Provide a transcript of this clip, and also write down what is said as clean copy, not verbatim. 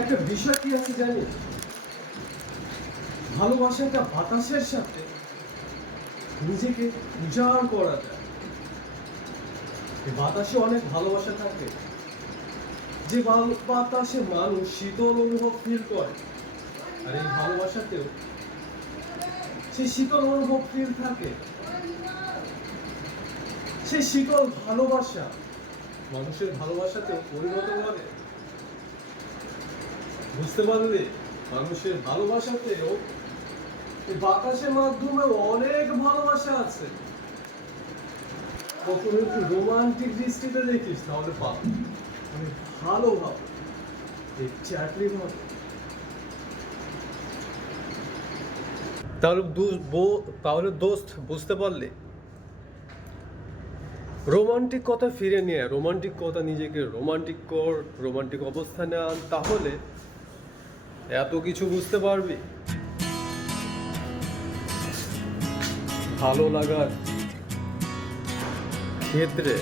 একটা বিষয় কি আছে জানি, ভালোবাসাটা বাতাসের সাথে নিজেকে উজাড় করা যায়। বাতাসে অনেক ভালোবাসা থাকে, যে বাতাসে মানুষ শীতল অনুভব ফিল করে, আর এই ভালোবাসাতেও সেই শীতল অনুভব ফিল থাকে। সেই শীতল ভালোবাসা মানুষের ভালোবাসাতেও পরিণত করে। বুঝতে পারলে, মানুষের ভালোবাসাতেও এই বাতাসের মাধ্যমে অনেক ভালোবাসা আছে। কখনো একটু রোমান্টিক দৃষ্টিতে দেখিস, তাহলে পাবি অনেক ভালো ভাবে, চাকরি ভাবে। তাহলে দোস্ত, বুঝতে পারলে, রোমান্টিক কথা ফিরে নিয়ে, রোমান্টিক কথা নিজেকে রোমান্টিক কর, রোমান্টিক অবস্থানে আন, তাহলে এত কিছু বুঝতে পারবি। ভালো লাগার ক্ষেত্রে